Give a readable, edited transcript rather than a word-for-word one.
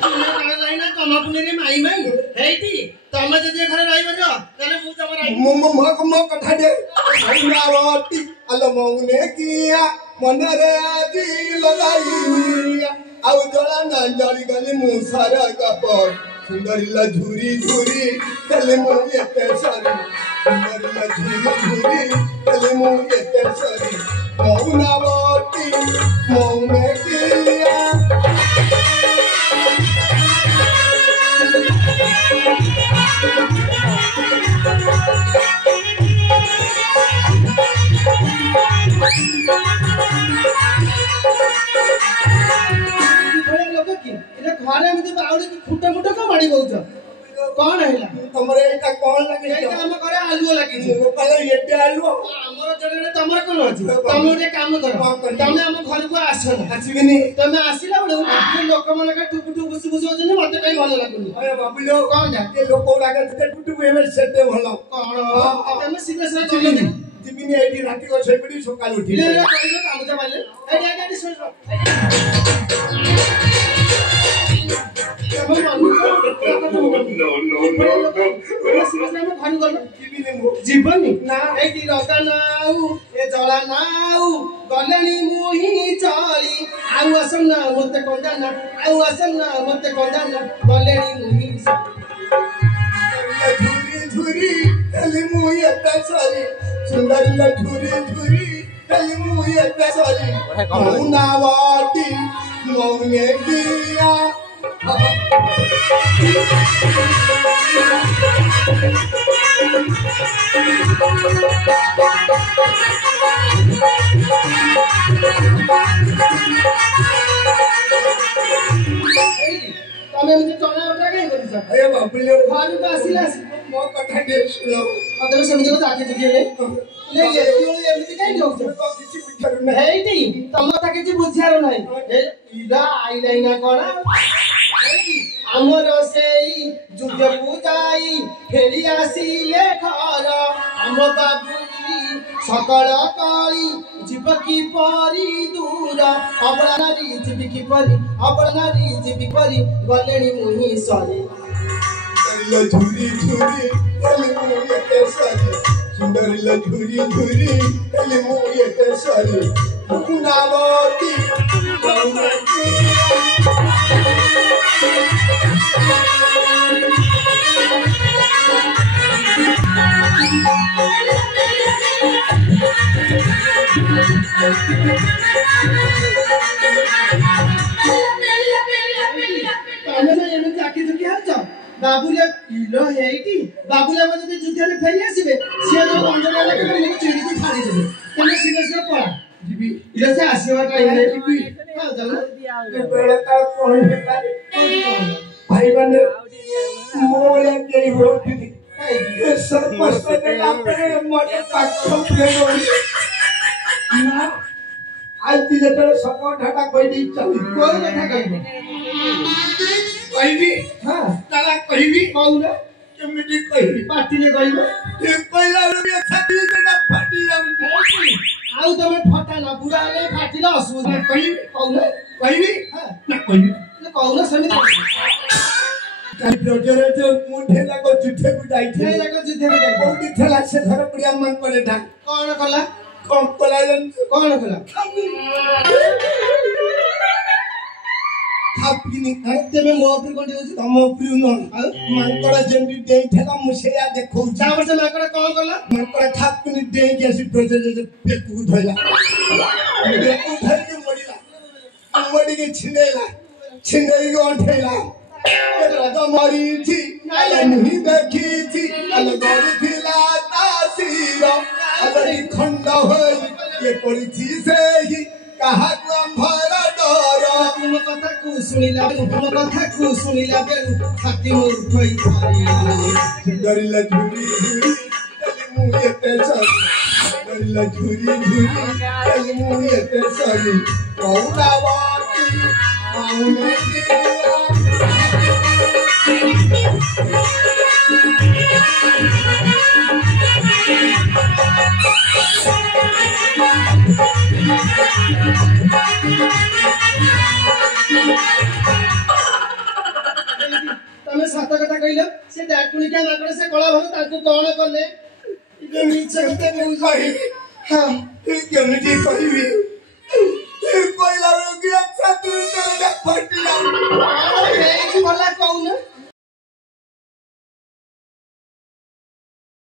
कमापुनी माई माई Hattie तमे जदि घरे रहि बजो तले मु तमर आई मो कथा दे मौनावती अल मौने किया मने रे आजी लगाई आउ जला ना जली गली मु सारा गपर सुंदरीला झुरी झुरी तले मु एते सारी सुंदरीला झुरी झुरी तले मु एते सारी मौनावती मौने किया घरे में बाउडी फुटे मुटे को मारी बउछ कोन हैला तमरे एटा कोन लागे एटा हम करे आलू लागी छै कहले एटे आलू हमर जड़े तमर कोन अछि तमे एक काम कर तमे हम घर को आसो ना आसीबिनी तमे आसीला बडे लोक मन का टुकु टुकु बुसी बुसी होजनी मते कई भलो लागुनी अरे बाबुलो कोन जा के लोक लागे टुकु टुकु एमे सेटे भलो कोन तमे सीधे से चलिनी जिबिनी एटी राती को छेपडी सकाल उठी ले ले कइलो काम जा बाले एटी एटी सोच No. जीवनी ना एटी रता नाउ ए जला नाउ गलेनी मुही चली आउ असना मते कोंदाना आउ असना मते कोंदाना गलेनी मुही झुरी झुरी तली मुही एता सारी सुंदर झुरी झुरी तली मुही एता सारी मौनावती मौने किया तमे मुझे चना उठा के करिस अरे बाबुले खालू का आसीला मो कथा दे सुनो अदर समझो तो आके दिए ले ये एमती काई होछ किछि बुझार नै हेटी तमता किछि बुझार नै ए इला आइलाइना कोना हमर सेई जुग पूजाई फेरी आसीले घर हम बाबूजी सकल काली जीवकी परी दूर अबला नारी जीवकी परी अबला नारी जीवकी परी गलेनी मुही सरी झुरी झुरी तली मुही एते सारी सुंदर झुरी झुरी तली मुही एते सारी मौनावती मौने बाबुले इलो हेटी बाबुले मते जदि जुद्धे फेरी आसीबे से जो अंजला लगे मने चिड़ी की फाड़ी देबे तमे सीरियस न पड़ा जीबी इले से आसीबा टाइम रे जीबी हां चल बेड़ा का कोन भाई बने मोले के होती ये सब मस्त के लापे मोटे पाछो फेरो ना आज दिले तो सको ढाका कोई दी चली कोई कथा कहबो कहबी हां ताला कहबी कहूना केमिति कहबी पार्टी ने कहबो ए पहिला रे छाती से ना फाटी जाउनी आउ तमे फटा ना बुढ़ा ले फाटी ला असुविधा कहबी कहूना कहबी हां ना कहबी ना कहूना समिति काली प्रोजरे जो मुठे लागो जुठे को जाईथे लागो जुठे को जाई कोठी थला से घर पुरिया मन करे ढा कोन कला कोन कला कोन कला खापिनी खाते में मोहपुर कोन होची तम पुरु न मानकड़ा जेंडी देई थला मुसेया देखौ चावर से माकड़ा कोन कला मानकड़ा खापिनी देई के से प्रोजरे जो पेकु धला पेकु धल के मडिला मडी के छिनेला छिनेई को अंठेला राजा मारी थी अल नहीं देखी थी अल गौरी थी लाता सीरा अल खंड हो ये पड़ी थी से ही कहा भरा डरा तुम कथा को सुनिला बेरु छाती मोर उठई थारी डरिला झुरी झुरी तली मुए ते सारी डरिला झुरी झुरी तली मुए ते सारी मौनावती मौने किया ଦାକୁଣିକା ମାଙ୍କଡ ସେ କଳା ଭଲ ତାଙ୍କୁ କଣ କଲେ? ମିଛ କଥା କହୁଛ। କହିବି। ହଁ କେମିତି କହିବି?